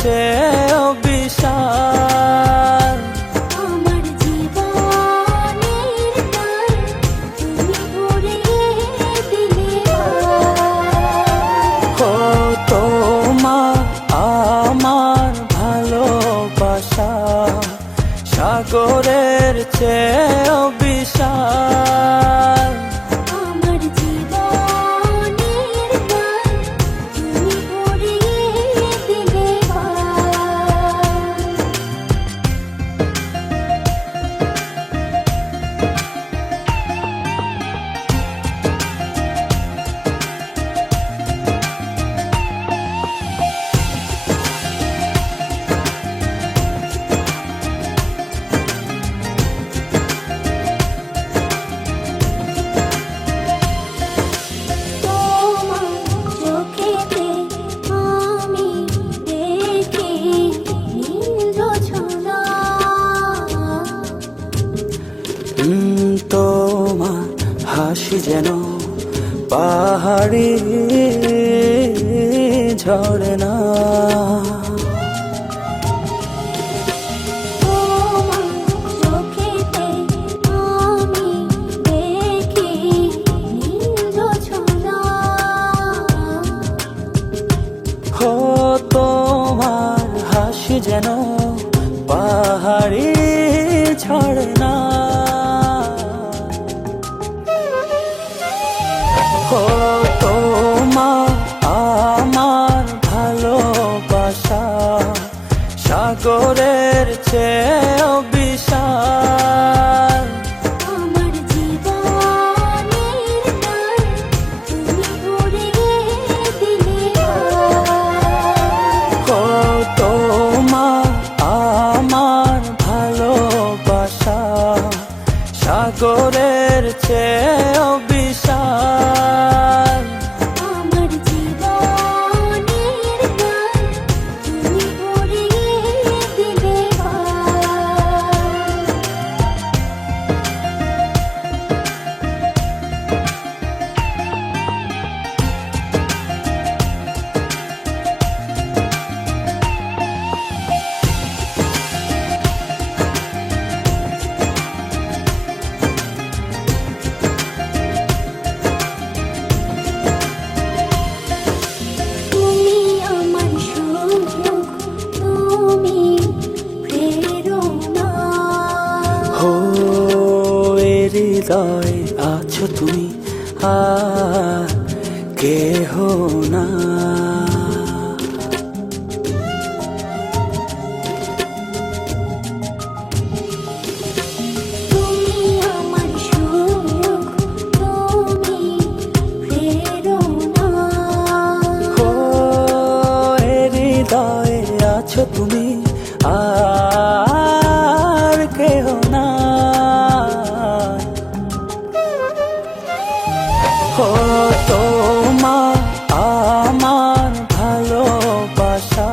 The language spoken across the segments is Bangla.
চেয়েও বিশাল। আমার জীবনের গান তুমি ভরিয়ে দিলে ও তোমার আমার ভালোবাসা সাগরের চেয়েও বিশাল। আমার জীবনের গান তুমি ভরিয়ে দিলে তোমার চোখেতে আমি দেখি নীল জোছনা। তোমার হাসি যেন পাহাড়ি ঝরনা। তোমার চোখেতে আমি দেখি নীল জোছনা। ও তোমার হাসি যেন পাহাড়ি ঝরনা। ও তোমার আমার ভালোবাসা সাগরের চেয়েও বিশাল। আমার জীবনের গান তুমি ভরিয়ে দিলে ও তোমার আমার ভালোবাসা সাগরের চেয়েও বিশাল। আমার জীবনের গান তুমি ভরিয়ে দিলে তুমি আমার সুখ, তুমি প্রেরণা। ও এ হৃদয়ে আছো তুমি আর কেহ না। তুমি আমার সুখ, তুমি প্রেরণা। ও এ হৃদয়ে আছো তুমি আর কেহ না। ও তোমার আমার ভালোবাসা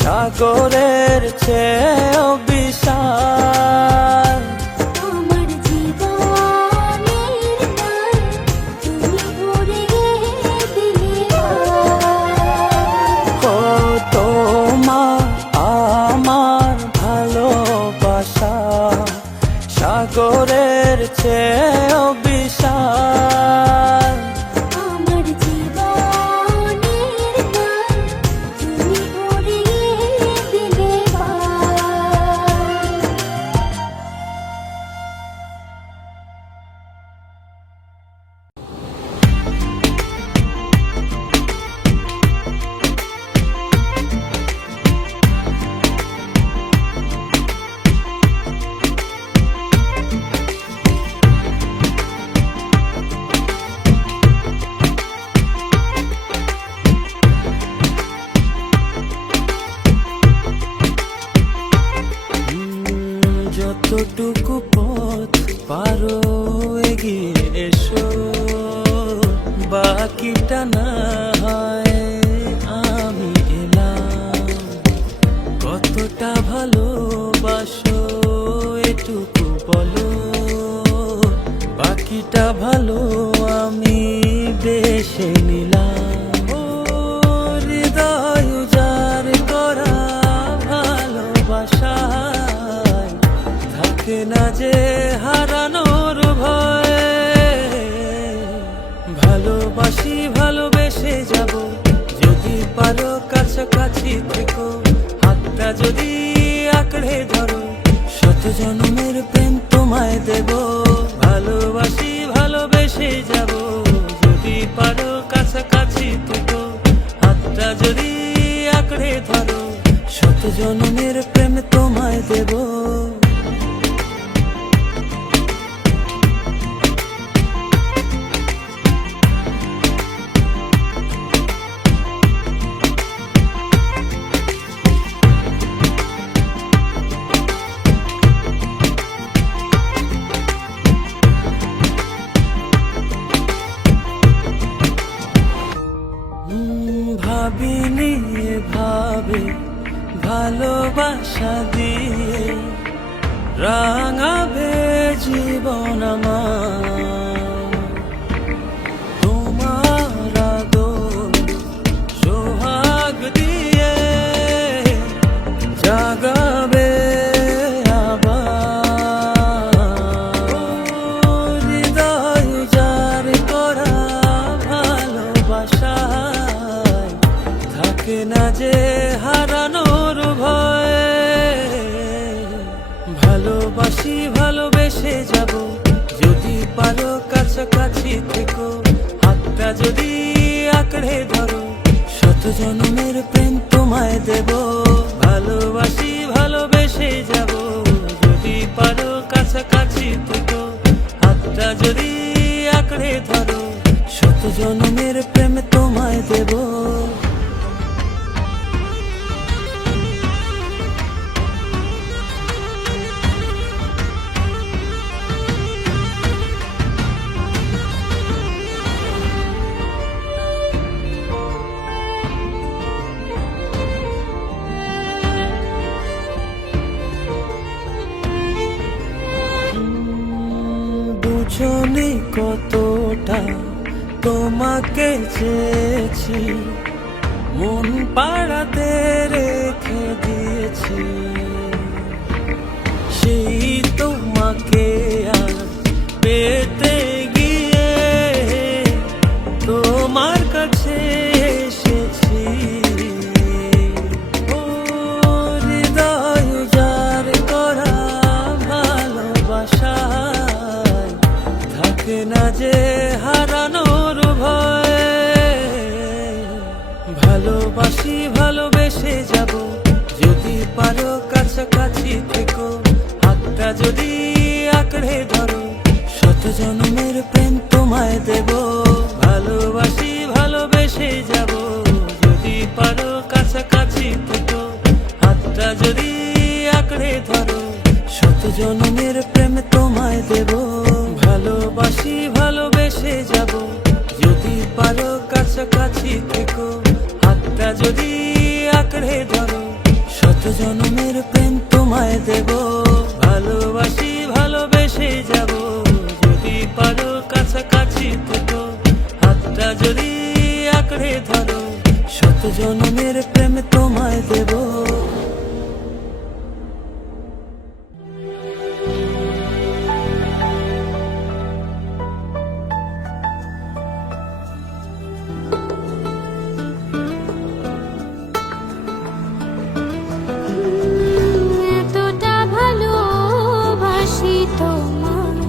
সাগরের চেয়েও বিশাল। আমার জীবনের গান তুমি ভরিয়ে দিলে ও তোমার আমার ভালোবাসা সাগরের চেয়েও বিশাল। আমার জীবনের গান তুমি ভরিয়ে দিলে যতটুকু পথ পারো এগিয়ে এসো, বাকিটা না হয় আমি এলাম। কতটা ভালোবাসো এটুকু বলো, বাকিটা ভালো আমি বেশে নিলাম। ও হৃদয় উজাড় ভালোবাসি ভালোবেসে যাব, যদি পারো কাছাকাছি থেকো, হাতটা যদি আঁকড়ে ধরো, শত জন্মের প্রেম তোমায় দেব। ভালোবাসি ভালোবেসে যাব, যদি পারো কাছাকাছি থেকো, হাতটা যদি আঁকড়ে ধরো, শত জন্মের প্রেম তোমায় দেব। ভাবিনি ভাবে ভালোবাসা দিয়ে রাঙাবে জীবন আমার, তোমার আদর সোহাগ দিয়ে জাগাবে আবার। হৃদয় যার করা ভালোবাসায় থাকে না যে হারানোর ভয়। ভালোবাসি ভালোবেসে যাব, যদি পারো কাছাকাছি থেকো, হাতটা যদি আঁকড়ে ধরো, শত জন্মের প্রেম তোমায় দেব। ভালোবাসি ভালোবেসে যাব, যদি পারো কাছাকাছি থেকো, হাতটা যদি আঁকড়ে ধরো, শত জন্মের প্রেম তোমায় দেব। বুঝনি কতটা তোমাকে চেয়েছি, মন পাড়াতে রেখে দিয়েছি, সেই তোমাকে আর পেতে গিয়ে তোমার কাছে এসেছি। ও হৃদয় যার করা ভালোবাসায় থাকে না যে হারানোর ভয়। ভালোবাসি ভালোবেসে যাব, যদি পারো কাছাকাছি থেকো, হাতটা যদি আঁকড়ে ধরো, শত জন্মের প্রেম তোমায় দেব। ভালোবাসি ভালোবেসে যাব, যদি পারো কাছাকাছি থেকো, হাতটা যদি আঁকড়ে ধরো, শত জন্মের প্রেম তোমায় দেব। ভালোবাসি ভালোবেসে যাব, যদি পারো কাছাকাছি থেকো, হাতটা যদি আঁকড়ে ধরো, শত জন্মের প্রেম তোমায় দেব। ভালোবাসি ভালোবেসে যাব, যদি পারো কাছাকাছি থেকো, হাতটা যদি আঁকড়ে ধরো, শত জন্মের প্রেম তোমায় দেব। এতটা ভালোবাসি তোমায়,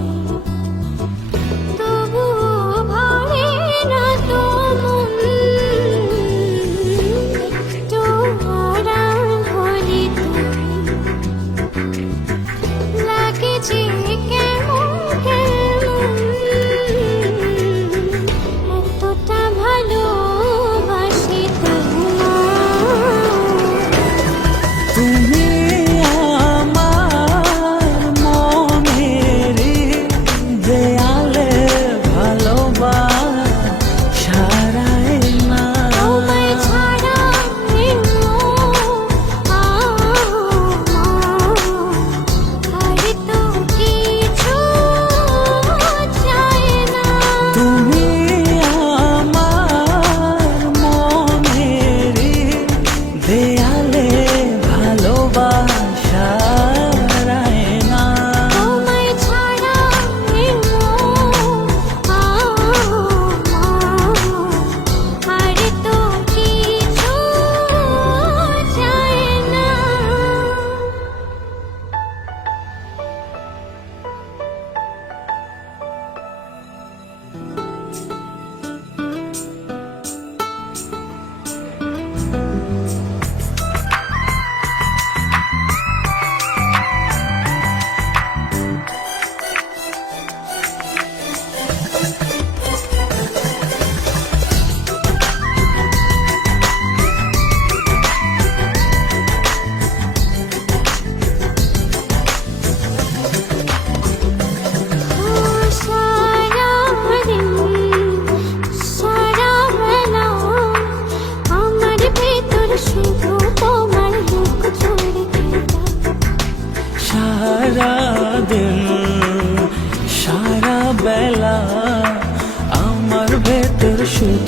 তবুও ভরে না তো মন, একটু আড়াল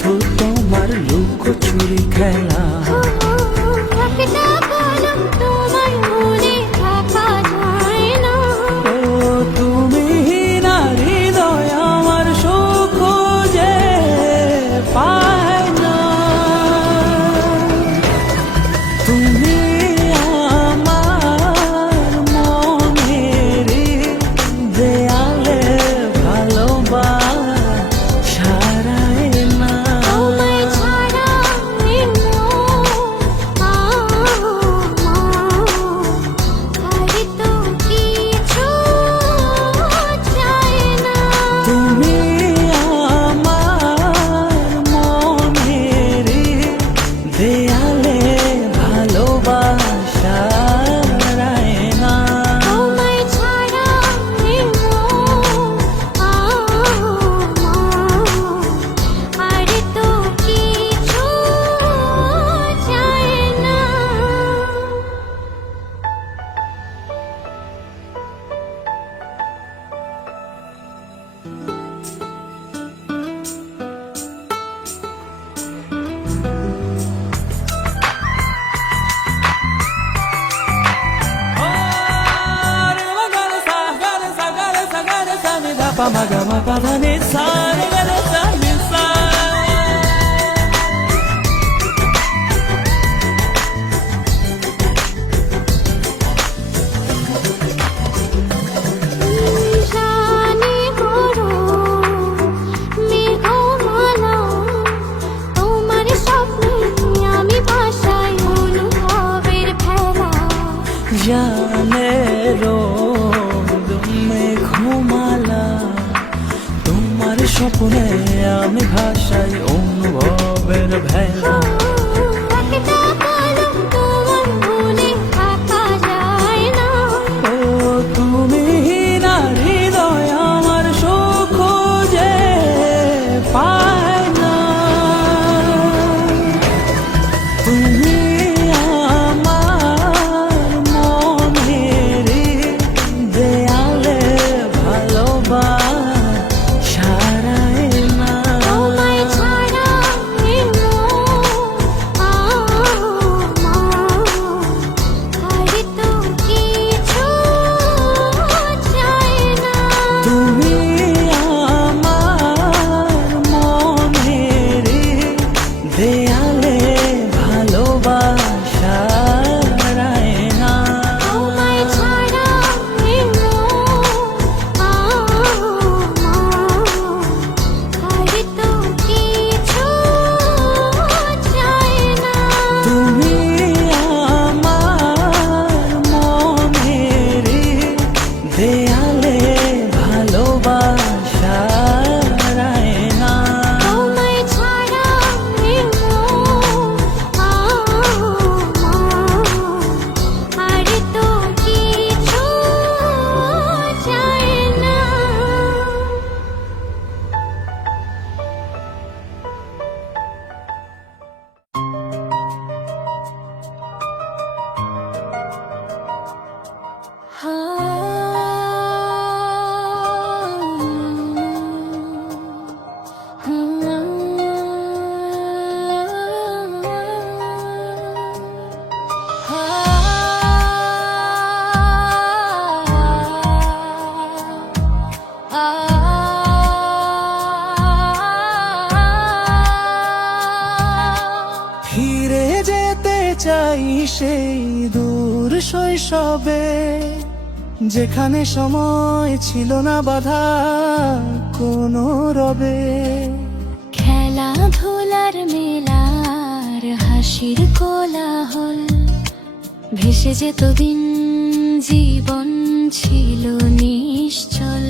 শুধু তোমার লুকোচুরি খেলা। একটা পলক তোমার মনে থাকা যায় না। ও তুমি না হৃদয় আমার সুখ যে পায় না। তুমি আমার মনের দেয়ালে ভালোবাসায় না। তোমায় ছাড়া আর তো কিছু চাই না। তুমি আমার মনের দেয়ালে ভালোবাসায় না। তোমায় ছাড়া আর তো কিছু চাই না। Pa ma ga ma pa da ni sa ni ga ni sa ni sa. জানি করো মেঘমালা, তোমার স্বপ্নে আমি ভাসাই অনুভবের ভেলা। জানে রোদ মেঘমালা, তোমার স্বপ্নে আমি ভাসাই অনুভবের ভেলা। একটা পলক তোমার মনে থাকা যায় না। ও তুমি না হৃদয় আমার সুখ যে পায় না। তুমি আমার মনের দেয়ালে ভালোবাসায় না। তোমায় ছাড়া আর তো কিছু চাই না। তুমি আমার মনের দেয়ালে ভালোবাসায় না। তোমায় ছাড়া আর তো কিছু চাই না। তুমি আমার মনের দেয়ালে ভালোবাসায় না। তোমায় ছাড়া আর তো কিছু চাই না। ফিরে যেতে চাই সেই দূর শৈশবে, যেখানে সময় ছিল না বাধা কোনো রবে। খেলাধুলার মেলার হাসির কোলাহল, ভেসে যেত দিন, জীবন ছিল নিশ্চল।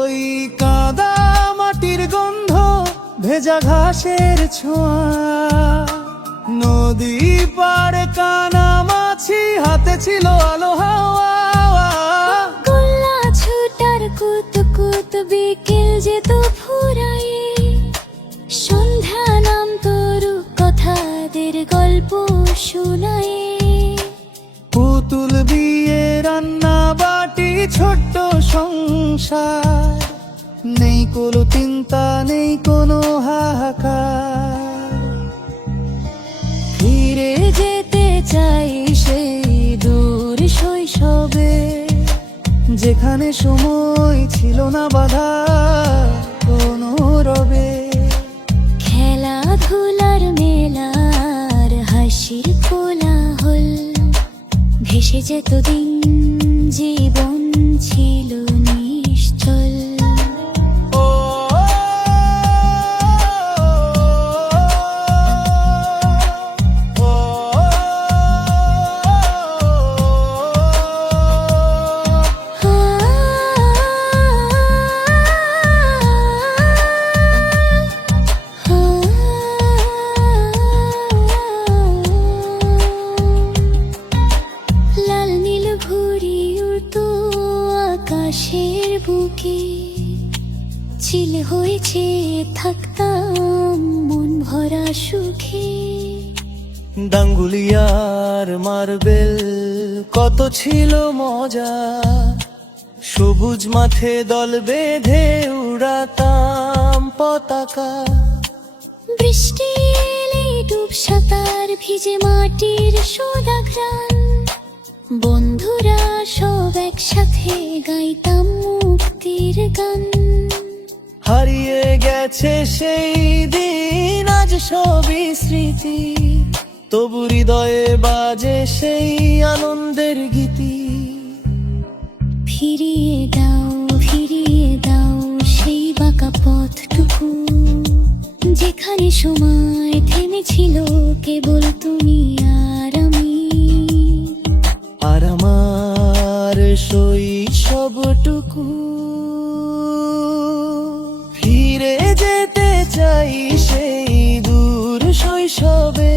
ওই কাদা মাটির গন্ধ, ভেজা ঘাসের ছোঁয়া, নদী পাড়ে কানামাছি, হাতে ছিল আলো হাওয়া। গোল্লা ছুটার কুত কুত, বিকেল যেত ফুরায়ে, সন্ধ্যা নাম তরু কথাদের গল্প শোনায়। পুতুল বিয়ে রান্না বাটি ছোট্ট সংসার, নেই কোনো চিন্তা নেই কোনো হাহাকার। ফিরে যেতে চাই সেই দূর শৈশবে, যেখানে সময় ছিল না বাধা কোনো রবে। খেলাধুলার মেলার হাসির কোলাহল, ভেসে যেত দিন জীবন ছিল নিশ্চল। ও লাল নীল ঘুড়ি উড়তো আকাশের বুকে, চিল হয়েছে থাকতাম মন ভরা সুখে। ডাঙ্গুলিয়ার মার্বেল কত ছিল মজা, সবুজ মাঠে দল বেঁধে উড়াতাম পতাকা। বৃষ্টি এলে ডুব সাঁতার ভিজে মাটির সোদা ঘ্রাণ, বন্ধুরা সব একসাথে গাইতাম মুক্তির গান। হারিয়ে গেছে সেই দিন আজ সবই স্মৃতি, তবু হৃদয়ে বাজে সেই আনন্দের গীতি। ফিরিয়ে দাও সেই বাঁকা পথটুকু, যেখানে সময় থেমেছিল কেবল তুমি আর আমি। আর আমার শৈশবটুকু, ফিরে যেতে চাই সেই দূর শৈশবে,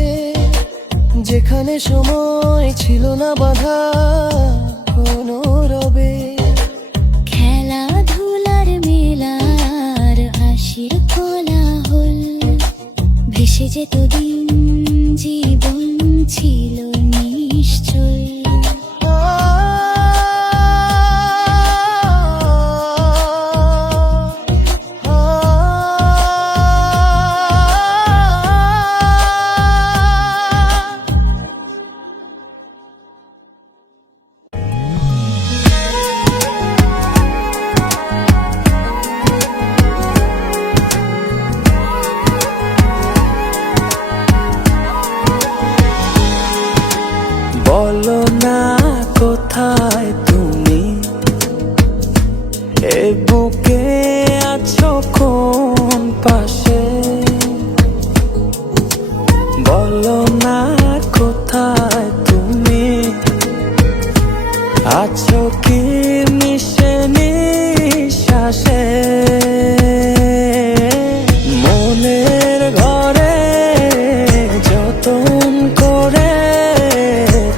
যেখানে সময় ছিল না বাধা কোনো রবে। খেলাধুলার মেলার হাসির কোলাহল, ভেসে যেত দিন জীবন ছিল নিশ্চয়। বলো না কোথায় তুমি, এ বুকে আছো কোন পাশে। বলো না কোথায় তুমি, আছো কি মিশে নিঃশ্বাসে। মনের ঘরে যতন করে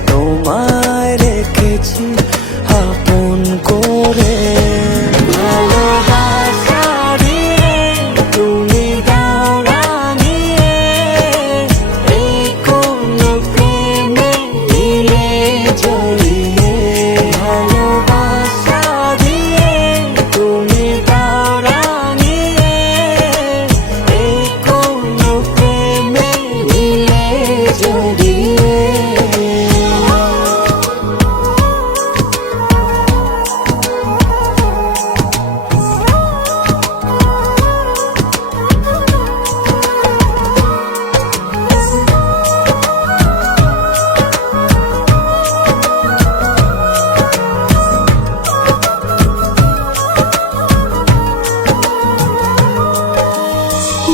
তোমায় রেখেছি আপন করে। ভালোবাসা দিয়ে তুমি দাও রাঙিয়ে, এই কোন প্রেমে দিলে জড়িয়ে। ভালোবাসা দিয়ে তুমি দাও রাঙিয়ে, এই কোন প্রেমে দিলে জড়িয়ে।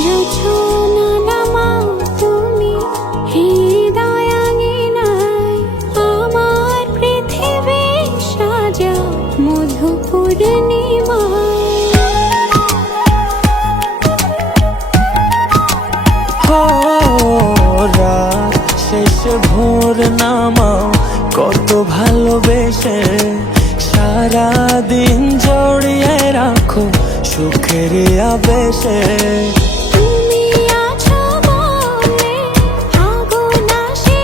রচনা নামাও তুমি হৃদয় আঙিনায়, আমার পৃথিবী সাজাও মধু পূর্ণিমায়। রাত শেষে ভোর নামাও কত ভালোবেসে, সারাদিন জড়িয়ে রাখো সুখের আবেশে। তুমি আছো বলে আগুন আসে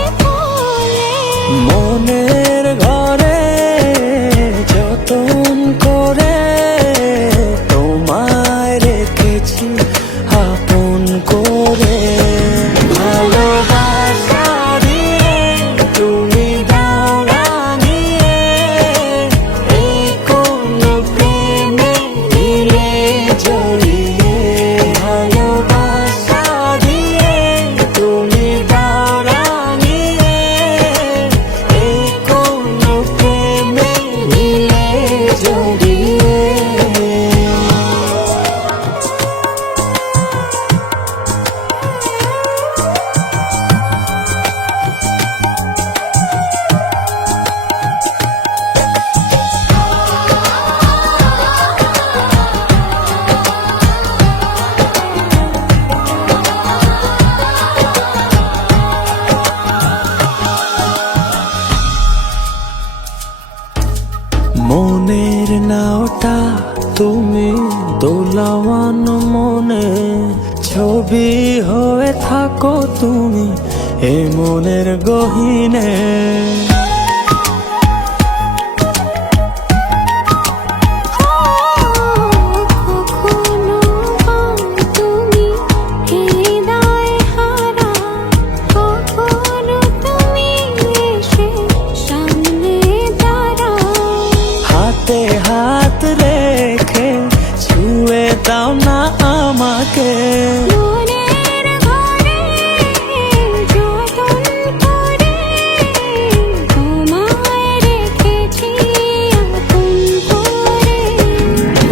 তুমি দোলাওয়ান মনে, ছবি হয়ে থাকো তুমি এ মনের গহীনে। কখনো তুমি হৃদয় হারা, কখনো তুমি এসে সামনে দাঁড়াও। হাতে হাত রেখে ছুঁয়ে দাও না আমাকে, মনের ঘরে যতন করে তোমায় রেখেছি আপন করে।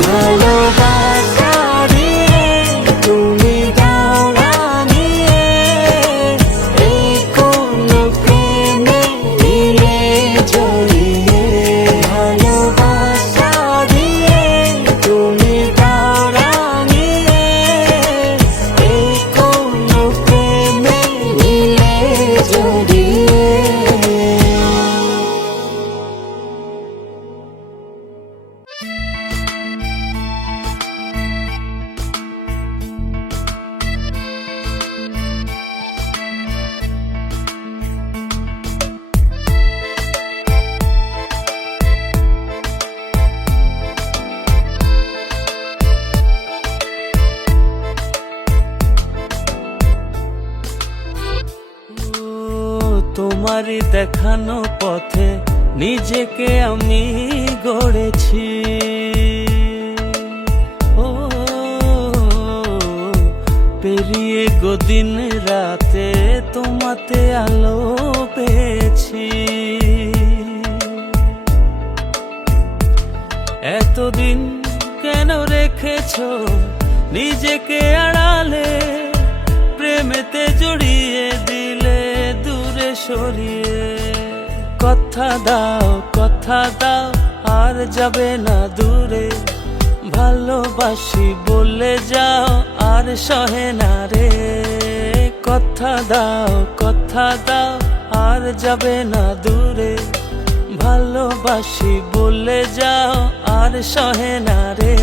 ভালোবাসা দিয়ে তুমি দাও রাঙিয়ে, এই কোন প্রেমে নিলে জড়িয়ে। ভালোবাসা দিয়ে তুমি দাও রাঙিয়ে, এই কোন প্রেমে নিলে জড়িয়ে। তোমারই দেখানো পথে নিজেকে আমি গড়েছি। ও পেরিয়ে গদিন রাতে তোমাতে আলো পেয়েছি। এতদিন কেন রেখেছো নিজেকে আড়ালে, প্রেমেতে জড়িয়ে দিলে দূরে সরিয়ে। কথা দাও আর যাবে না দূরে, ভালোবাসি বলে যাও আর সহে না রে। কথা দাও আর যাবে না দূরে, ভালোবাসি বলে যাও আর সহে না রে।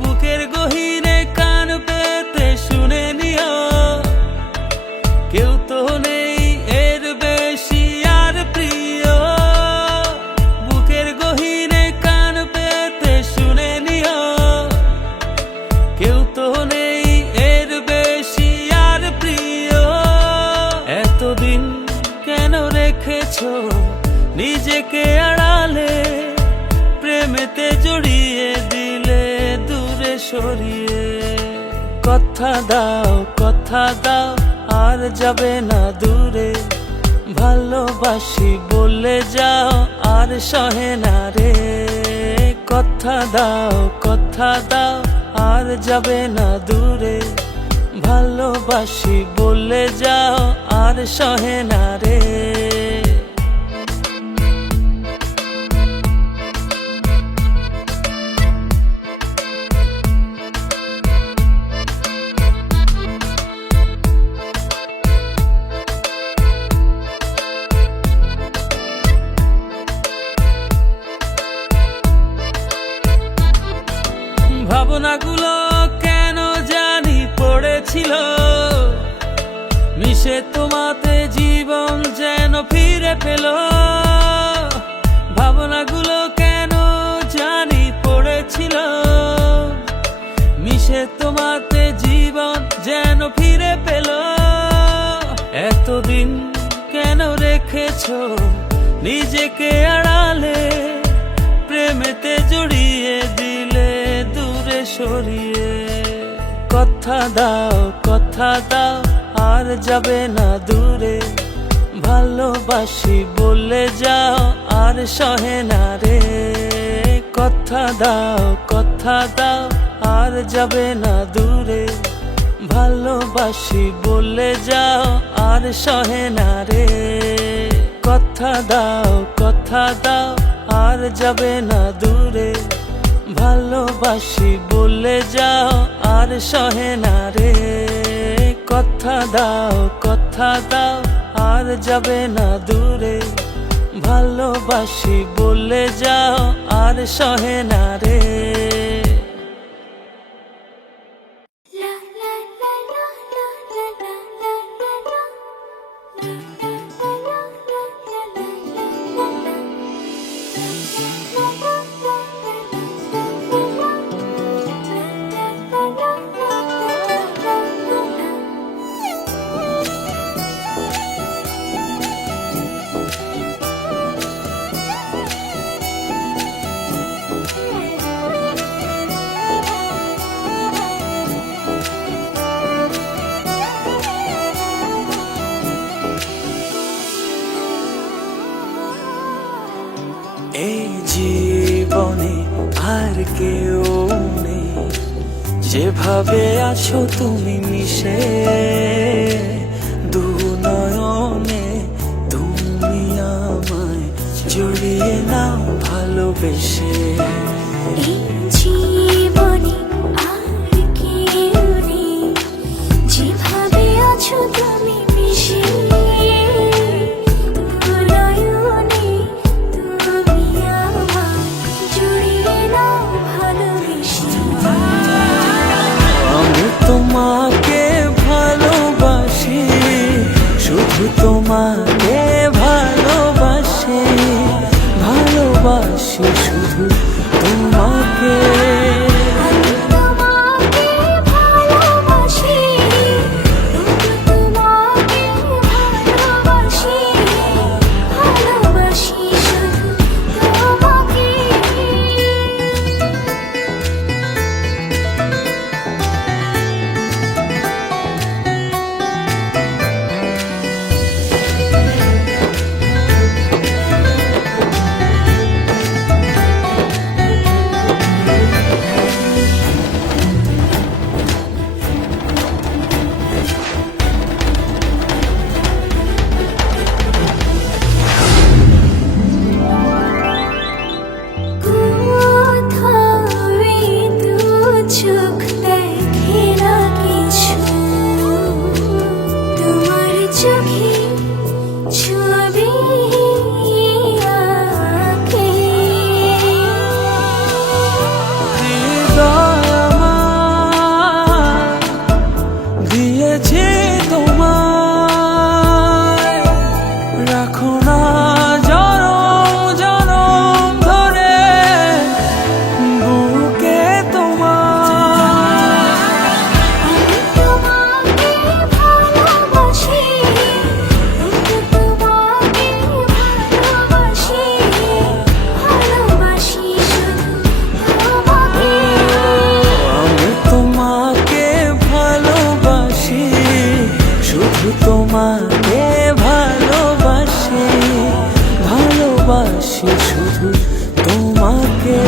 বুকের গহীনে কান পেতে শুনে নিও, কেউ তো নেই এর বেশি আর প্রিয়। বুকের গহীনে কান পেতে শুনে নিও, কেউ তো নেই এর বেশি আর প্রিয়। এতদিন কেন রেখেছো নিজেকে আড়ালে, প্রেমেতে জড়িয়ে দিলে দূরে সরিয়ে। কথা দাও আর যাবে না দূরে, ভালোবাসি বলে যাও আর সহে না রে। কথা দাও আর যাবে না দূরে, ভালোবাসি বলে যাও আর সহে না রে। ভাবনাগুলো কেন জানি পড়েছিল, মিশে তোমাতে জীবন যেন ফিরে পেল। ভাবনাগুলো কেন জানি পড়েছিল, মিশে তোমাতে জীবন যেন ফিরে পেল। এতদিন কেন রেখেছো নিজেকে আড়ালে, প্রেমেতে জড়িয়ে দিলে দূরে সরিয়ে। কথা দাও আর যাবে না দূরে, ভালোবাসি বলে যাও আর সহে না রে। কথা দাও আর যাবে না দূরে, ভালোবাসি বলে যাও আর সহে না রে, কথা দাও আর যাবে না দূরে। ভালোবাসি বলে যাও আর সহে না রে, কথা দাও আর যাবে না দূরে। ভালোবাসি বলে যাও আর সহে না রে। La la la la la la la la la la. La la la la la la la la. এই জীবনে আর কেউ নেই, যেভাবে আছো তুমি মিশে দু নয়নে। তুমি আমায় জড়িয়ে নাও ভালোবেসে। এই জীবনে আর কেউ নেই, যেভাবে আছো তুমি মিশে দু নয়নে। তুমি আমায় জড়িয়ে নাও ভালোবেসে। আমি তোমাকে ভালোবাসি, শুধু তোমাকে ভালোবাসি, ভালোবাসি শুধু তোমাকে। আমি তোমাকে ভালোবাসি, তোমাকে ভালোবাসি, ভালোবাসি শুধু তোমাকে। চোখ দেখে না কিছু, তোমার চোখে ছবি আঁকে। হৃদয় আমার দিয়েছি তোমায়, রাখো না জনম জনম ধরে বুকে তোমার। আমি তোমাকে ভালোবাসি, তোমাকে ভালোবাসি, ভালোবাসি শুধু তোমাকে। আমি তোমাকে ভালোবাসি, শুধু তোমাকে ভালোবাসি, ভালোবাসি শুধু তোমাকে।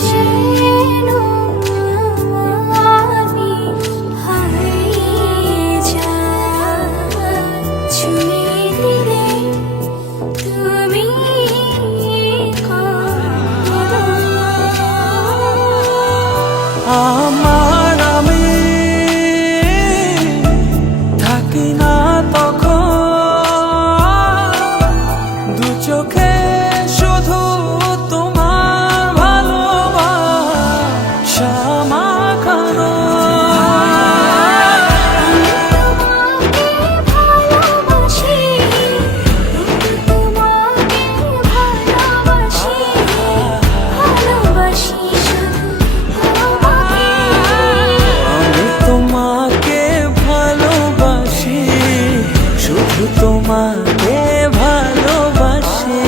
যেন আমি হারিয়ে যাই, ছুঁয়ে দিলে তুমি কাঁদো। আমার আমি থাকি না তখন, দু চোখে শুধু শুধু তোমার ভালোবাসা মাখানো। আমি তোমাকে ভালোবাসি, শুধু তোমাকে ভালোবাসি,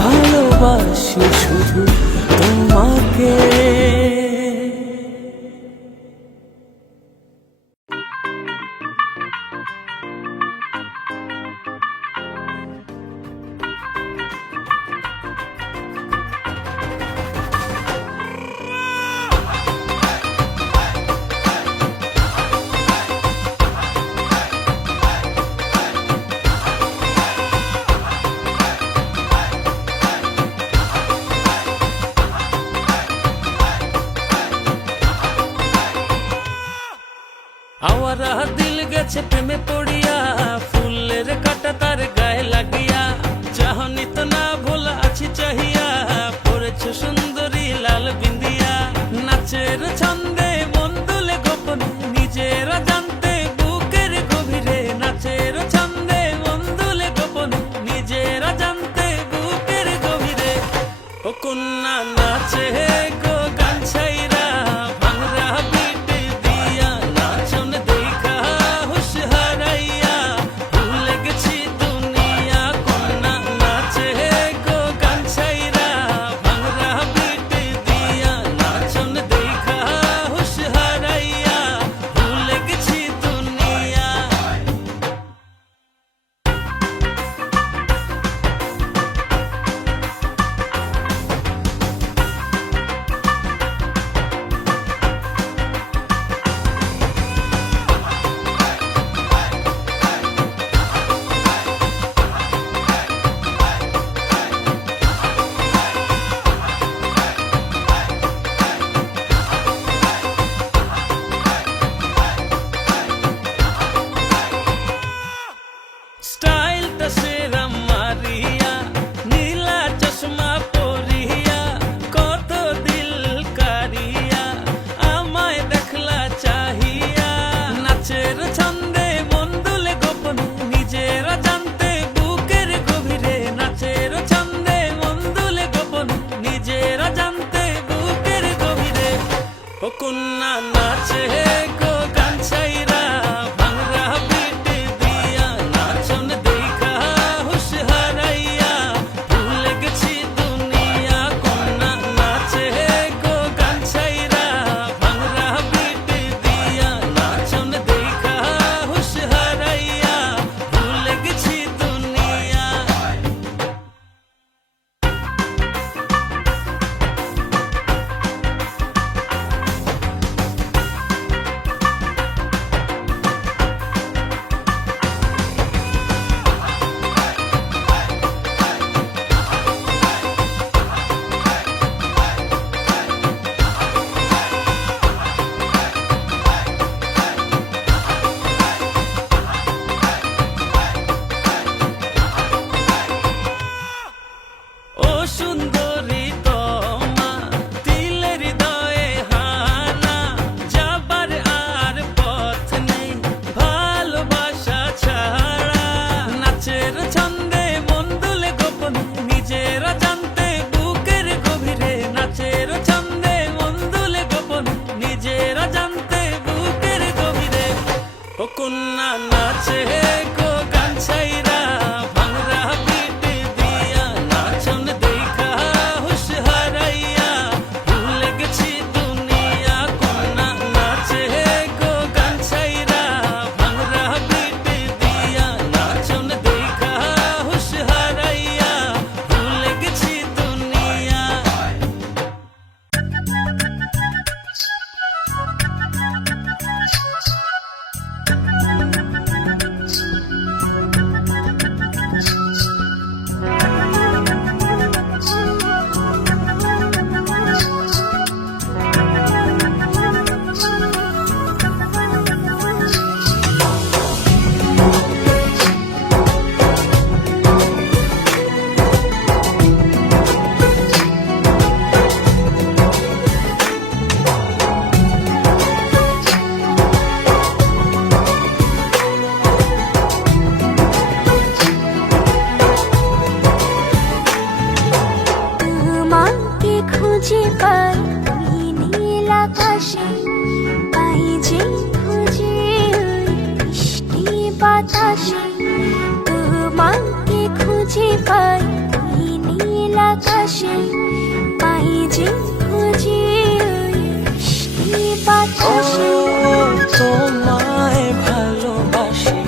ভালোবাসি শুধু তোমাকে। আওয়ারা দিল গেছে প্রেমে পড়িয়া, ফুলের কাটা তার গায়ে লাগিয়া, চাহনি তো না ভোলা আছি চাহিয়া, পড়েছ সুন্দরী লাল বিন্দিয়া। নাচের ছন্দে মন দুলে গোপনে, নিজেরা জানতে বুকের গভীরে, নাচের ছন্দে মন দুলে গোপনে, নিজেরা জানতে বুকের গভীরে। ও কন্যা নাচে গো গান ছাইরা, ভাঙরা বিট দিয়া, নাচন দেখা হুশ হারাইয়া, ভুলে গেছি দুনিয়া। কন্যা নাচে গো গান ছাইরা, ভাঙরা বিট দিয়া, নাচন দেখা হুশ হারাইয়া, ভুলে গেছি দুনিয়া। স্টাইলটা সেরা মারিয়া, নীলা চশমা পরিয়া, কত দিল কারিয়া, আমায় দেখলা চাহিয়া। নাচের ছন্দে মন দুলে গোপনে, নিজেরা জানতে বুকের গভীরে, নাচের ছন্দে মন দুলে গোপনে, নিজেরা জানতে বুকের গভীরে। ও কন্যা নাচে গো গান ছাইরা, ভাঙরা বিট দিয়া, নাচন দেখা হুশ হারাইয়া, ভুলে গেছি দুনিয়া। কন্যা নাচে গো গান ছাইরা, ভাঙরা বিট দিয়া, নাচন দেখা হুশ হারাইয়া, ভুলে গেছি দুনিয়া। ও সুন্দরী তোমা, দিলের হৃদয়ে হানা, যাবার আর পথ নেই ভালোবাসা ছাড়া। নাচের ছন্দে মন দুলে গোপনে, নিজেরা জানতে বুকের গভীরে, নাচের ছন্দে মন দুলে গোপনে, নিজেরা জানতে বুকের গভীরে। ও কন্যা নাচে গো গান ছাইরা, ভাঙরা বিট দিয়া, নাচন দেখা খুঁজে পাই ওই নীল আকাশে, পাই যে খুঁজে ওই মিষ্টি বাতাসে, তোমাকে খুঁজে পাই ওই নীল আকাশে, পাই যে খুঁজে ওই মিষ্টি বাতাসে। তোমায় ভালোবাসি,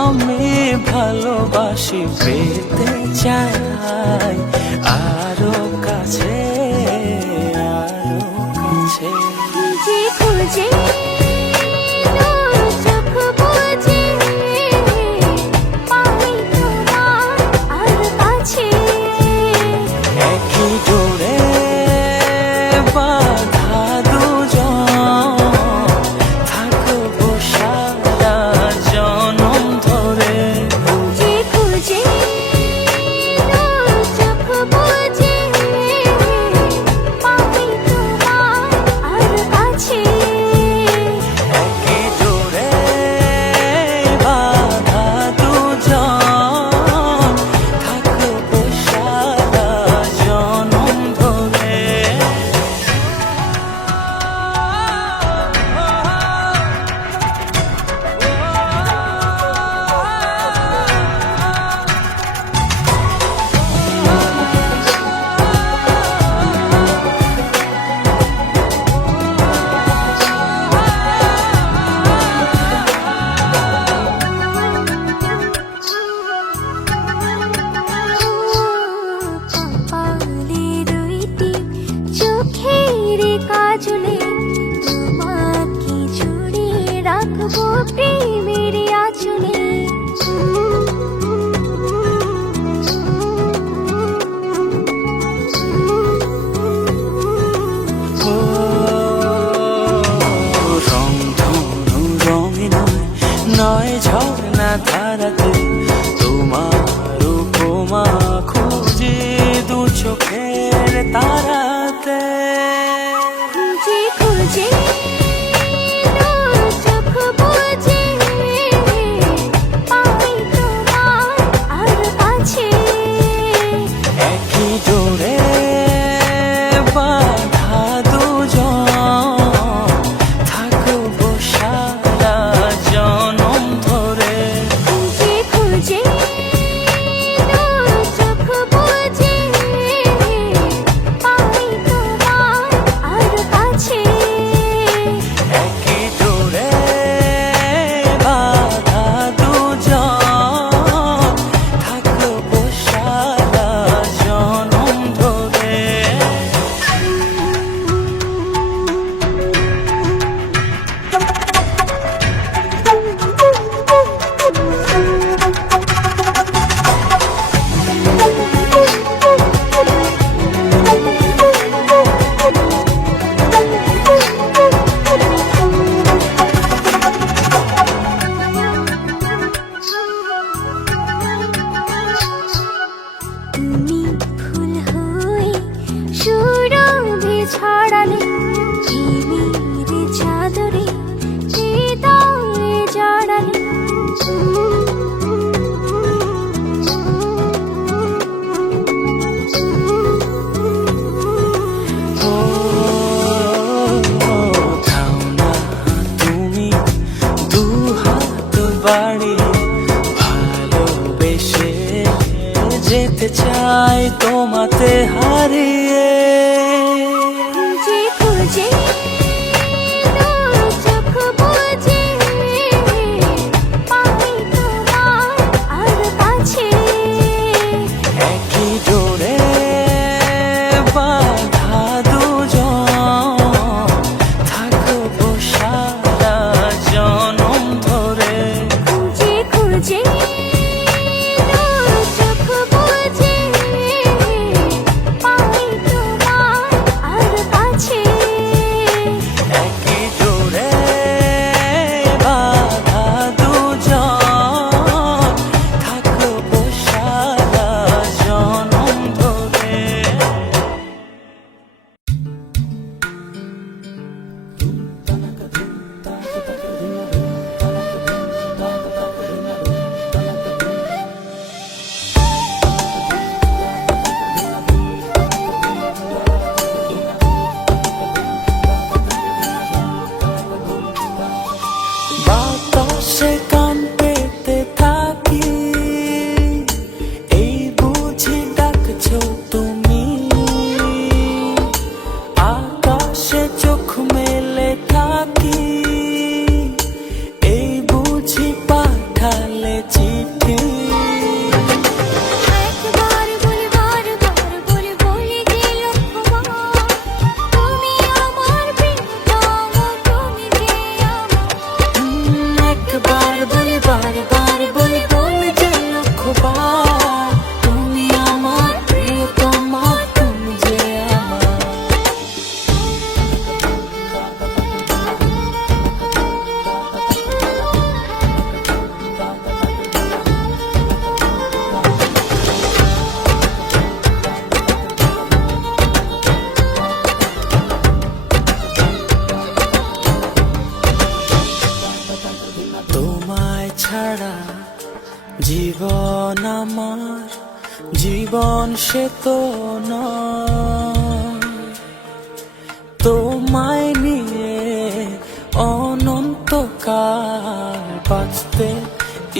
আমি ভালোবাসি, পেতে চাই আরো কাছে, আরো কাছে। খুঁজে খুঁজে তোর চোখ বুজে, পাই তোমার আর কাছে। একই ডোরে বাঁধা দুজন, থাকবো সারা জনম ধরে। খুঁজে খুঁজে তোর চোখ বুজে, পাই তোমার আর কাছে। একই ডোরে বাঁধা দুজন, থাকবো সারা জনম ধরে। কপালে দুইটি চোখের কাজলে, তোমাকে জুড়ে রাখবো প্রেমের আঁচলে। রংধনু রঙে নয়, নয় ঝর্ণা ধারাতে, তোমার উপমা খুঁজে দু চোখের তারাতে। খুঁজে খুঁজে তোর চোখ বুজে, পাই তোমার আর কাছে। একই ডোরে বাঁধা দুজন, থাকবো সারা জনম ধরে। খুঁজে খুঁজে তোর চোখ বুজে, পাই তোমার আর কাছে। একই ডোরে বাঁধা দুজন, থাকবো সারা জনম ধরে। তুমি ফুল হয়ে সুরভি ছড়ালে, ঝিমির চাদরে হৃদয়ে জড়ালে। ও থাও না তুমি দু হাত বাড়িয়ে, ভালোবেসে যেতে চাই তোমাতে হারিয়ে। খুঁজে খুঁজে তোর চোখ বুজে, পাই তোমার আর কাছে। একই ডোরে বাঁধা দুজন, থাকবো সারা জনম ধরে। খুঁজে খুঁজে তোর চোখ বুজে, পাই জীবন সে তো নয়, তোমায় নিয়ে অনন্তকাল বাঁচতে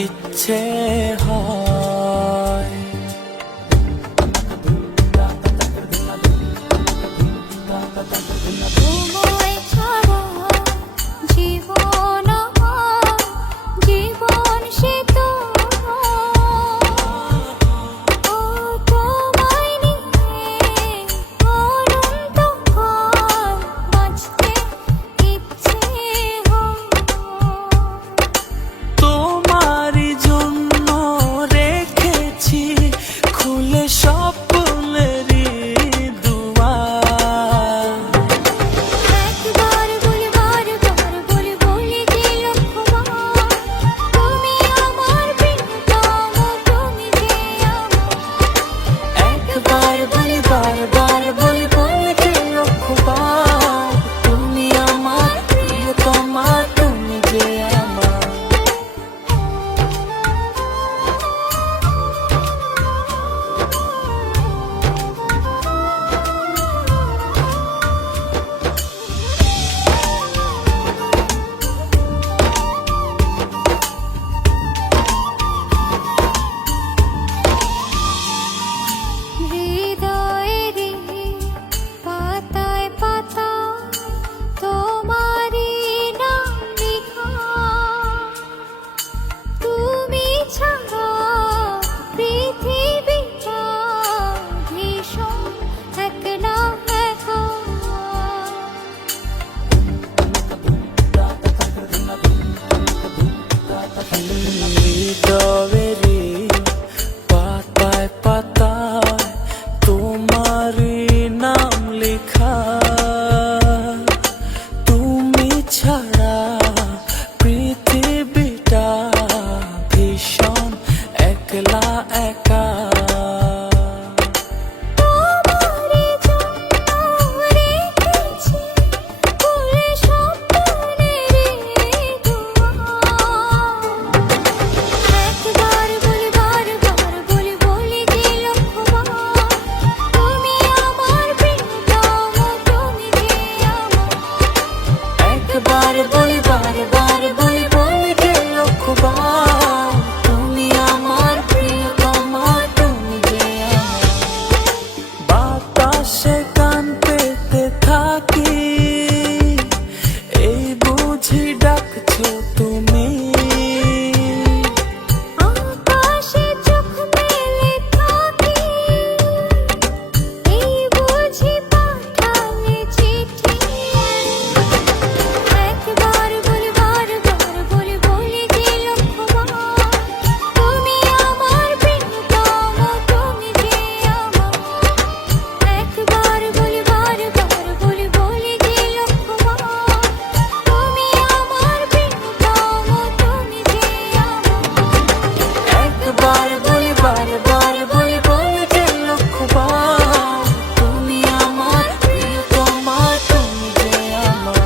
ইচ্ছে হয়। তোমায় ছাড়া জীবন আমার, জীবন সে তো ও তোমায় নিয়ে অনন্তকাল বাঁচতে ইচ্ছে হয়। তোমারই জন্য রেখেছি খুলে স্বপ্নেরই দুয়ার। একবার বলি বারবার বলি বলি যে লক্ষ্যবার, তুমি আমার প্রিয়তম, তুমি যে আমার। একবার বলি বারবার বলি বলি যে লক্ষ্যবার, তুমি আমার প্রিয়তমা, তুমি যে আমার। হৃদয়েরই পাতায় পাতায় তোমারই নাম লেখা, তুমি ছাড়া পৃথিবীটা ভীষণ একলা একা। হৃদয়েরই পাতায় পাতায় তোমারই নাম লেখা, তুমি ছাড়া পৃথিবীটা ভীষণ একলা একা। তোমারই জন্য রেখেছি খুলে স্বপ্নেরই দুয়ার। একবার বলি বারবার বলি বলি যে লক্ষ্যবার, তুমি আমার প্রিয়তম, তুমি যে আমার। একবার বলি বারবার বলি বলি যে লক্ষ্যবার, তুমি আমার প্রিয়তমা, তুমি যে আমার। বাতাসে গান পেতে থাকি, এই বুঝি ডাকছো তুমি। আকাশে চোখ মেলে থাকি, এই বুঝি পাঠালে চিঠি। একবার বলি বারবার বলি বলি যে লক্ষ্যবার, তুমি আমার প্রিয়তম, তুমি যে আমার। একবার বলি বারবার বলি বলি যে লক্ষ্যবার, তুমি আমার প্রিয়তম, তুমি যে আমার। একবার বলি বারবার বলি বলি যে লক্ষ্যবার, তুমি আমার প্রিয়তমা, তুমি যে আমার।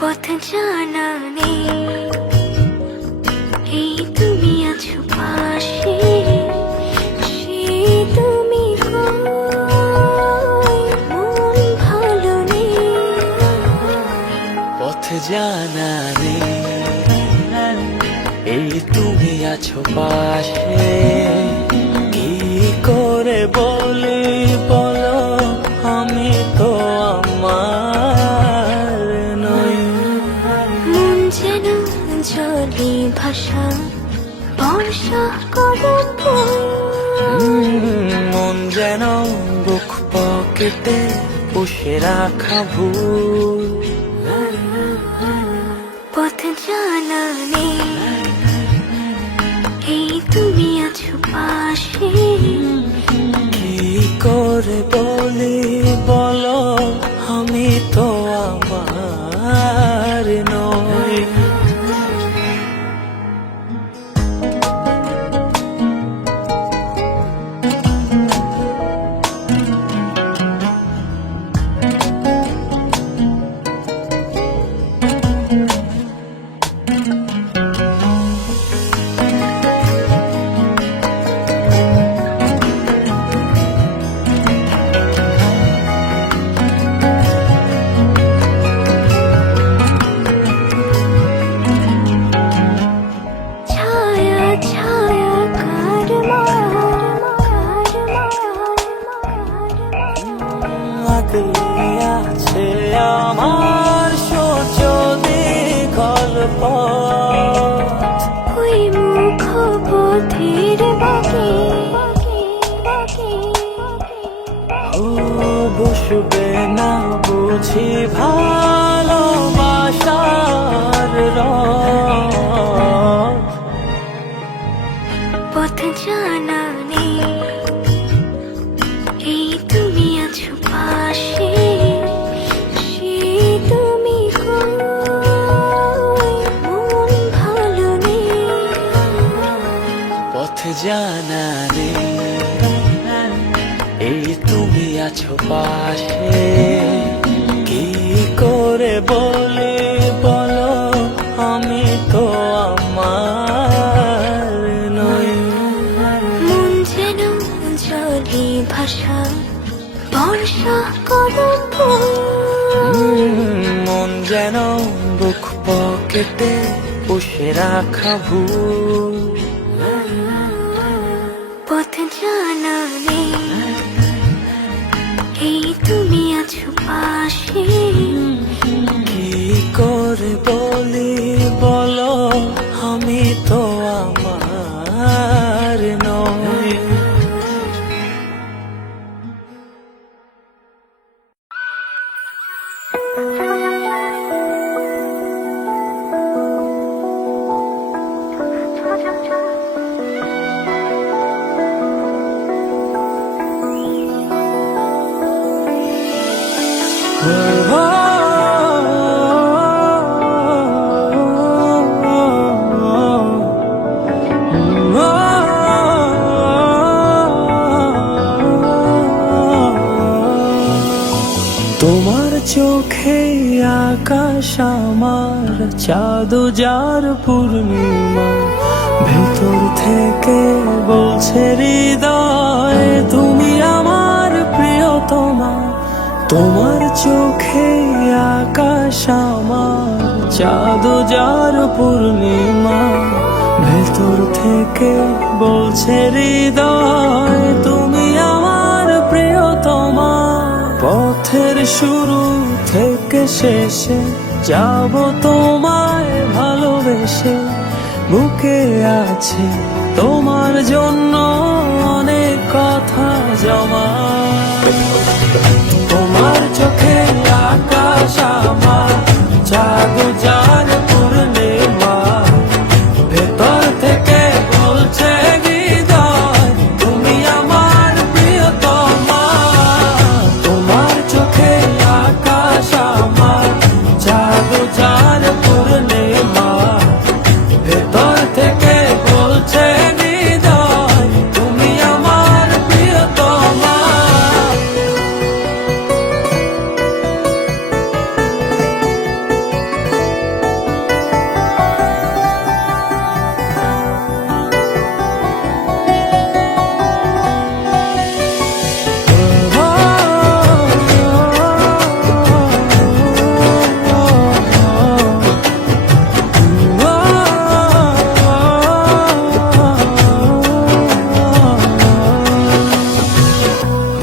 পথ জানা নেই, এই তুমি আছো পাশে, সে তুমি কই, মন ভালো নেই। পথ জানা নেই, এই তুমি আছো পাশে, কি করে বলি বলো, আমি তো আমার নই। মন যেন জলে ভাষা বর্ষা করো, মন যেন বুক কেটে পুষে রাখা ভুল। পথ জানা নেই, এই তুমি আছো পাশে। কি করে বলি বলো, আমি তো আমার নই। ছায়া ছায়া কার মায়া, আগলে আছে আমার সূর্য দীঘল পথ। ওই মুখ পথের বাকি ও বসবে না বুঝি ভালোবাসার রথ। পথ জানা নেই, এই তুমি আছো পাশে। সে তুমি কই, মন ভালো নেই। পথ জানা নেই, এই তুমি আছো পাশে। কি করে বলে বলো, আমি তো আমার নই। মন যেন জলি ভাষা, বর্ষা করম মন যেন বুক পকেটে পুষে রাখা ভুল। পথ জানা নেই, এই তুমি আছো পাশে। কি করে বলি বলো, আমি তো আমার নই। তোমার চোখে আকাশ আমার, চাঁদ যার পূর্ণিমা। ভেতর থেকে বলছে হৃদয়, তুমি আমার প্রিয়তমা। তোমার চোখে আকাশ আমার, চাঁদ যার পূর্ণিমা। ভেতর থেকে বলছে হৃদয়, তুমি আমার প্রিয়তমা। পথের শুরু থেকে শেষে যাব তোমায় ভালোবেসে। বুকে আছে তোমার জন্য অনেক কথা জমা। তোমার চোখে আকাশ আমার, চাঁদ যার পূর্ণিমা। ভেতর থেকে বলছে হৃদয়, তুমি আমার প্রিয়তমা। তোমার চোখে আকাশ আমার, চাঁদ যার পূর্ণিমা। ভেতর থেকে বলছে হৃদয়, তুমি আমার প্রিয়তমা।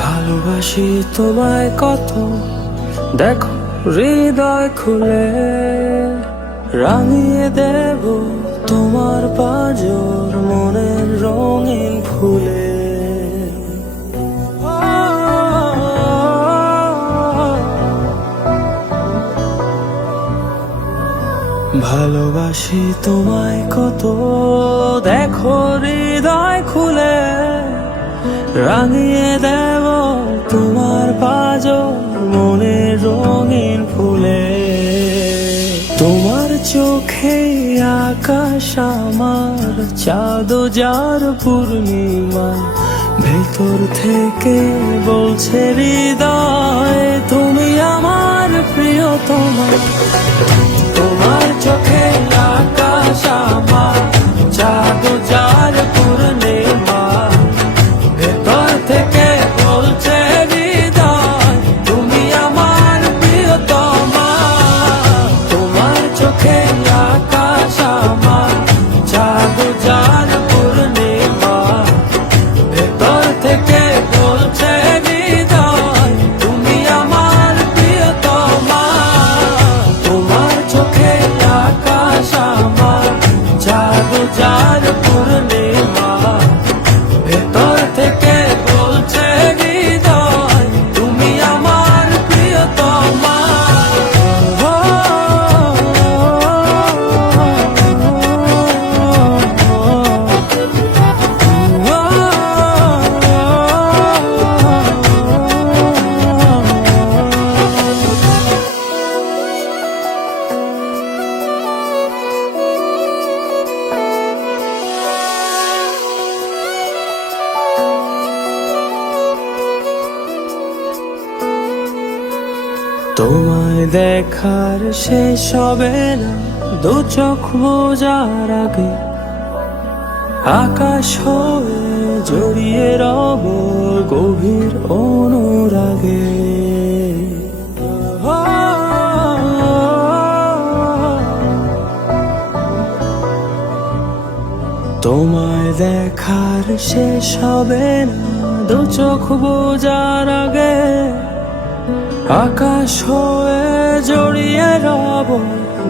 ভালোবাসি তোমায় কত, দেখো হৃদয় খুলে। রাঙিয়ে দেব তোমার পাঁজর মনের রঙিন ফুলে। ভালোবাসি তোমায় কত, দেখো হৃদয় খুলে রাঙিয়ে দেব তোমার পাঁজর মনের রঙিন ফুলে। তোমার চোখে আকাশ আমার চাঁদ যার পূর্ণিমা, ভেতর থেকে বলছে হৃদয় তুমি আমার প্রিয়তমা। তোমার চোখে আকাশ আমার চাঁদ যার পূর্ণিমা, ভেতর থেকে বলছে হৃদয় তুমি আমার প্রিয়তমা। তোমার চোখে আকাশ আমার চাঁদ যার পূর্ণিমা, ভেতর থেকে বলছে হৃদয় তুমি আমার প্রিয়তমা। তোমার চোখে আকাশ আমার চাঁদ যার পূর্ণিমা, ভেতর থেকে বলছে হৃদয় তুমি আমার প্রিয়তমা। তোমায় দেখার শেষ হবে না দু চোখ বোঝার আগে, আকাশ হয়ে জড়িয়ে রব গভীর অনুরাগে। তোমায় দেখার শেষ হবে না দু চোখ বোঝার আগে, আকাশ হয়ে জড়িয়ে রব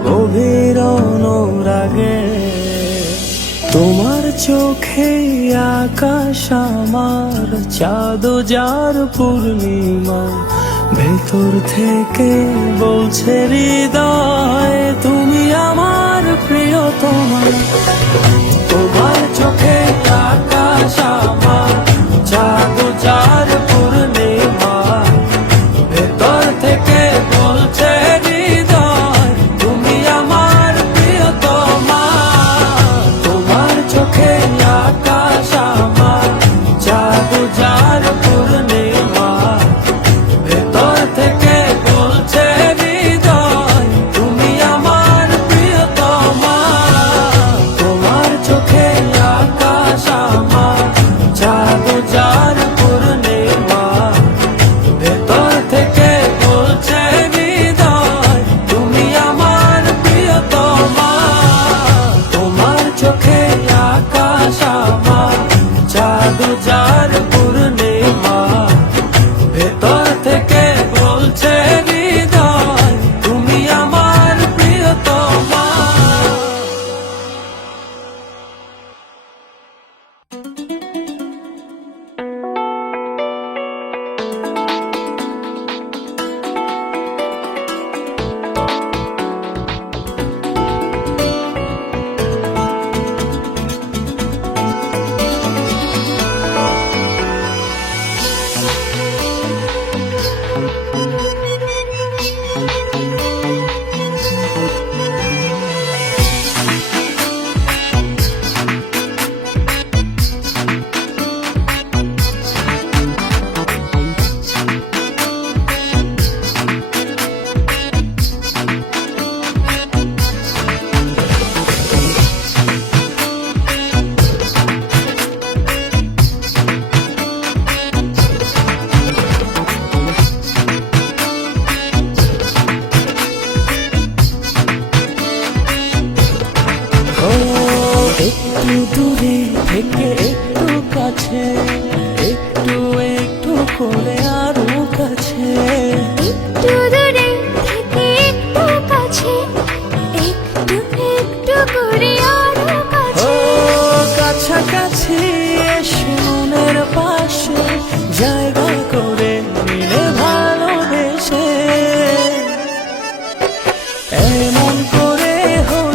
গভীর অনুরাগে। তোমার চোখে আকাশ আমার চাঁদ যার পূর্ণিমা, ভেতর থেকে বলছে হৃদয় তুমি আমার প্রিয়তমা। তোমার চোখে আকাশ আমার চাঁদ যার পূর্ণিমা, ভেতর থেকে বলছে হৃদয় তুমি আমার প্রিয়তমা। তোমার চোখে আকাশ আমার চাঁদ যার পূর্ণিমা, ভেতর থেকে বলছে হৃদয় তুমি আমার প্রিয়তমা। তোমার চোখে আকাশ আমার চাঁদ যার পূর্ণিমা, ভেতর থেকে বলছে হৃদয় তুমি আমার প্রিয়তমা। তোমার চোখে আকাশ আমার চাঁদ যার পূর্ণিমা, ভেতর থেকে বলছে হৃদয় তুমি আমার প্রিয়তমা। একটু দূরে থেকে একটু কাছে, একটু একটু করে আরো কাছে। একটু দূরে থেকে একটু কাছে, একটু একটু করে আরো কাছে। কাছাকাছি এসে মনের পাশে জায়গা করে নিলে ভালোবেসে, এমন করে হলো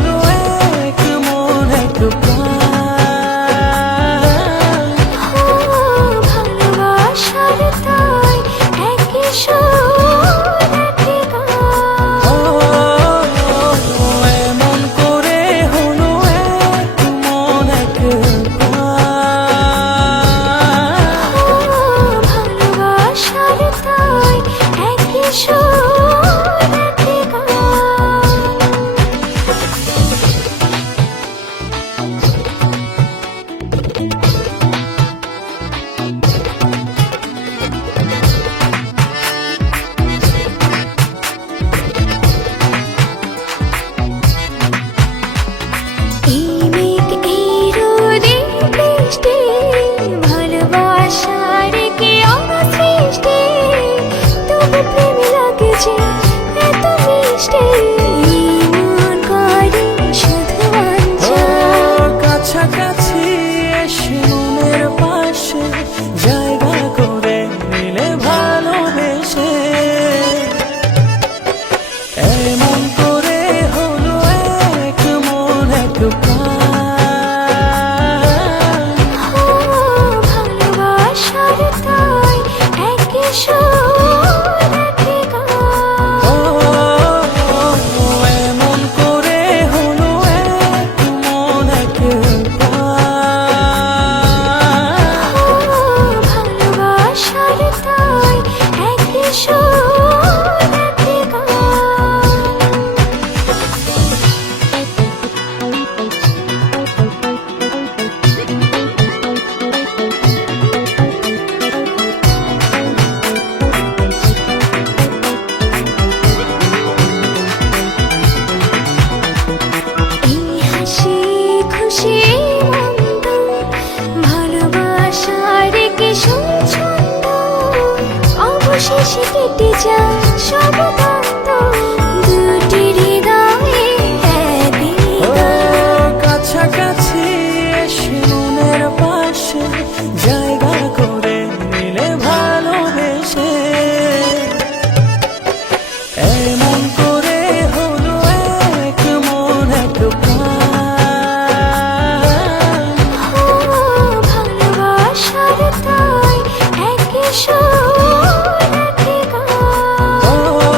যে এত মিষ্টি মন করে শুধু বাঞ্ছা কাছাকাছি এসে মনের পাশে জায়গা করে নিলে ভালোবেসে এমন করে হলো এক মন এক প্রাণ। ভালোবাসার তাই একই সুর একই গান এমন করে হলো এক মন এক প্রাণ। ভালোবাসার তাই একই সুর একই গান এই হাসি খুশি মন্দ ভালোবাসার কি ছন্দ অবশেষে কেটে যায় সব দ্বন্দ্ব দুটি হৃদয়ে এক হৃদয় কাছাকাছি এসে মনের পাশে জায়গা করে নিলে ভালোবেসে এমন করে হলো এক মন এক প্রাণ। ভালোবাসার তাই একই সুর একই গান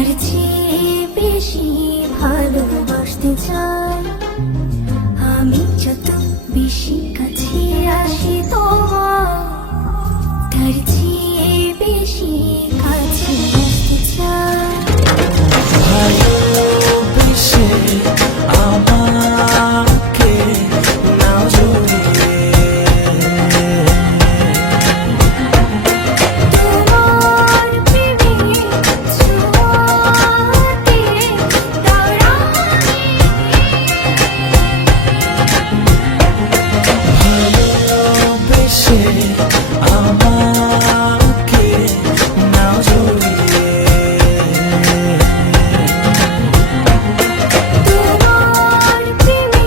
তার চেয়ে বেশি ভালোবাসতে চাই আমি যত বেশি কাছে আসি তোমার তার চেয়ে বেশি কাছে আসতে চাই ভালোবেসে আমাকে নাও জড়িয়ে তোমার প্রেমে ছোঁয়াতে দাঁড়াই ভালোবেসে আমাকে নাও জড়িয়ে তোমার প্রেমে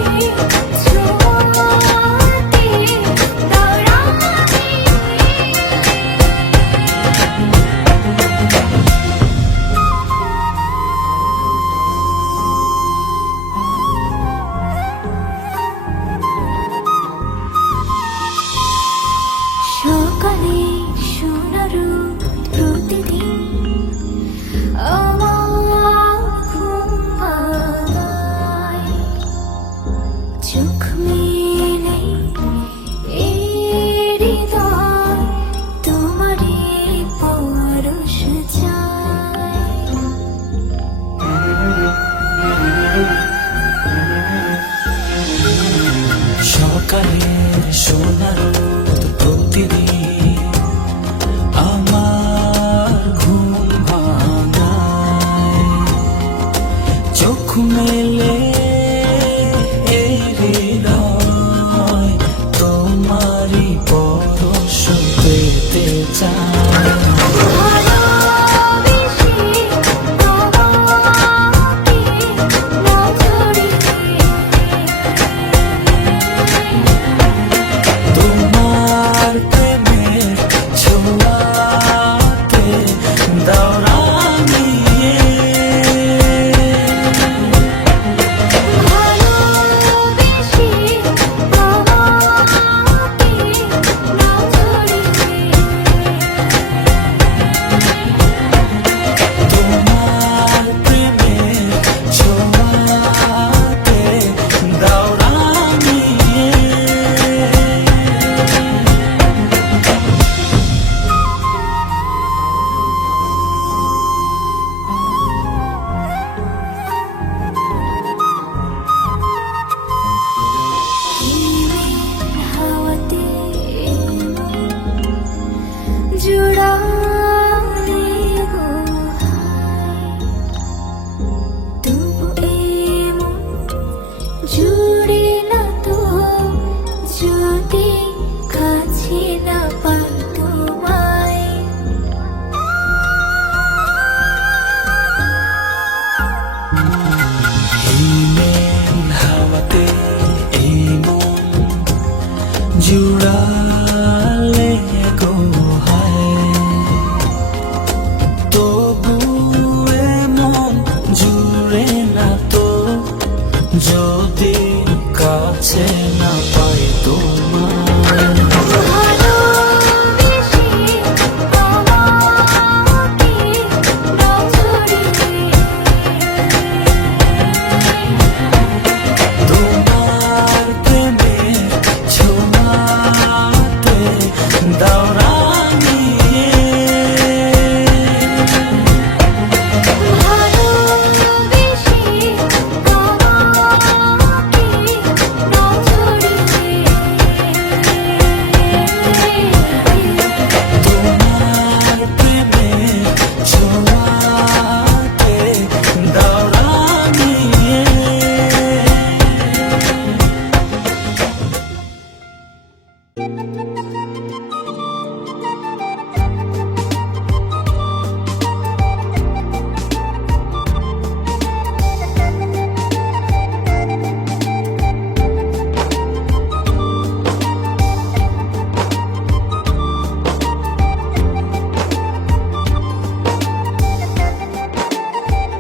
ছোঁয়াতে দাঁড়াই সকালে সোনার প্রতিদিন আমার ঘুম ভাঙায় চোখ মেলে এই হৃদয় তোমারে পরশ চায় সকালে সোনার প্রতিদিন আমার ঘুম ভাঙায় চোখ মেলে এই হৃদয় তোমারই পরশ পেতে চায় ভালোবেসে তোমাকে না জড়িয়ে তোমার প্রেমের ছোঁয়াতে দাঁড়ানিয়ে ভালোবেসে তোমাকে না জড়িয়ে তোমার প্রেমের ছোঁয়াতে দাঁড়ানিয়ে হাওয়াতে জুড়ালে গো হায় তবু এমন জুড়ে না তো যদি কাছে না পাই তোমায় হিমেল হাওয়াতে এই মন জুড়ালে গো হায় তবু এমন জুড়ে না তো যদি কাছে না পাই তোমার ভালোবেসে তোমাকে না জড়িয়ে তোমার প্রেমের ছোঁয়াতে দাঁড়ানিয়ে ভালোবেসে তোমাকে না জড়িয়ে তোমার প্রেমের ছোঁয়াতে দাঁড়ানিয়ে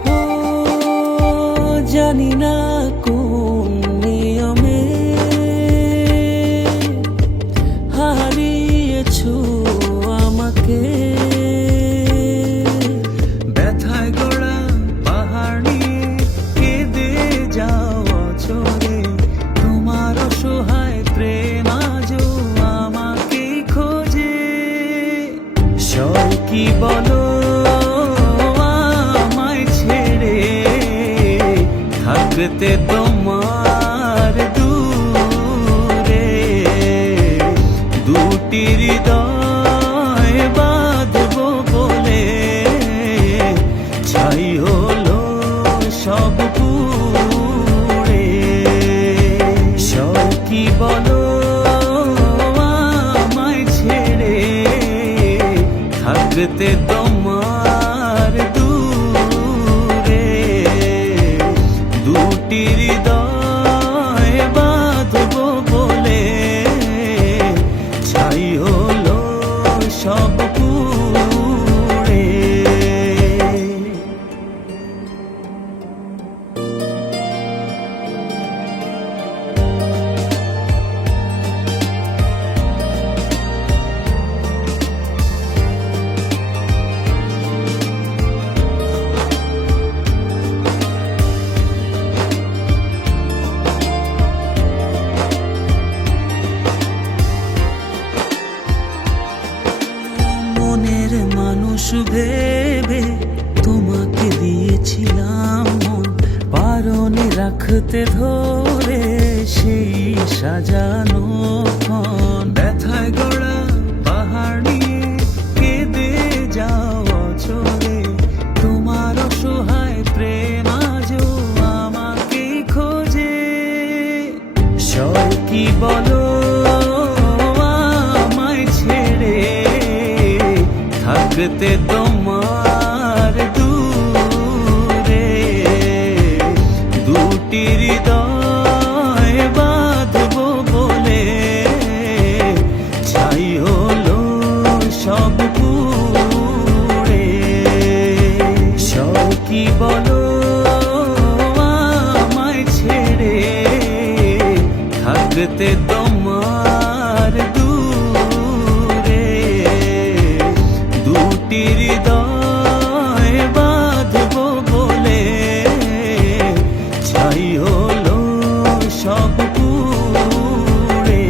ও জানি না কোন নিয়মে হারিয়েছো আমাকে ব্যথায় গড়া থাকতে তোমার দূরে দুটি হৃদয় বাঁধবো বলে ছাই হলো সব পুড়ে সব কি বলো আমায় ছেড়ে থাকতে তোমার দূরে দুটি হৃদয় বাঁধবো বলে ছাই হলো সব পুড়ে মনের মানুষ ভেবে তোমাকে দিয়েছিলাম মন পারনে রাখতে ধরে সেই সাজানো ক্ষণ ব্যথায় গড়া পাহাড় নিয়ে কেঁদে যাওয়া চলে তোমার অসহায় প্রেম আজও আমাকে খোঁজে সব কি বলো থাকতে তোমার দূরে দুটি হৃদয় বাঁধবো বলে ছাই হলো সব পুড়ে সব কি বলো আমায় ছেড়ে থাকতে তোমার দূরে দুটি হৃদয় বাঁধবো বলে ছাই হলো সব পুড়ে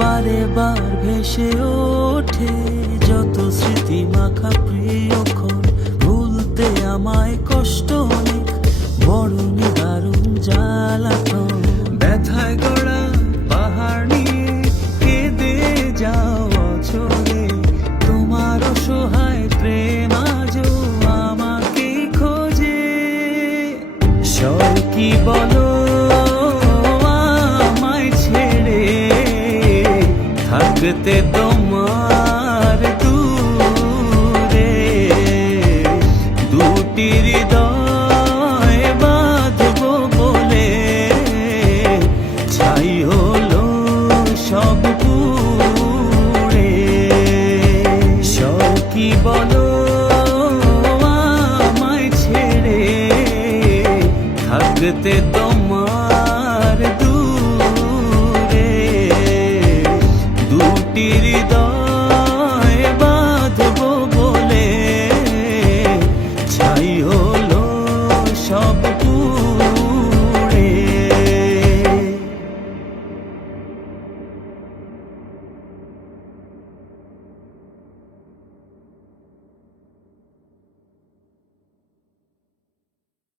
বারে বার ভেসে ওঠে যত স্মৃতি মাখা প্রিয়ক্ষণ ভুলতে আমায় কষ্ট অনেক বড় নিদারুণ জ্বালাতন ব্যথায় গড়া পাহাড় নিয়ে কেঁদে যাওয়া চলে তোমার অসহায় প্রেম আজও আমাকে খোঁজে সব কি বলো থাকতে তোমার দূরে দুটি হৃদয় বাঁধবো বলে ছাই হলো সব পুড়ে সব কি বলো আমায় ছেড়ে থাকতে তোমার দূরে দুটি হৃদয়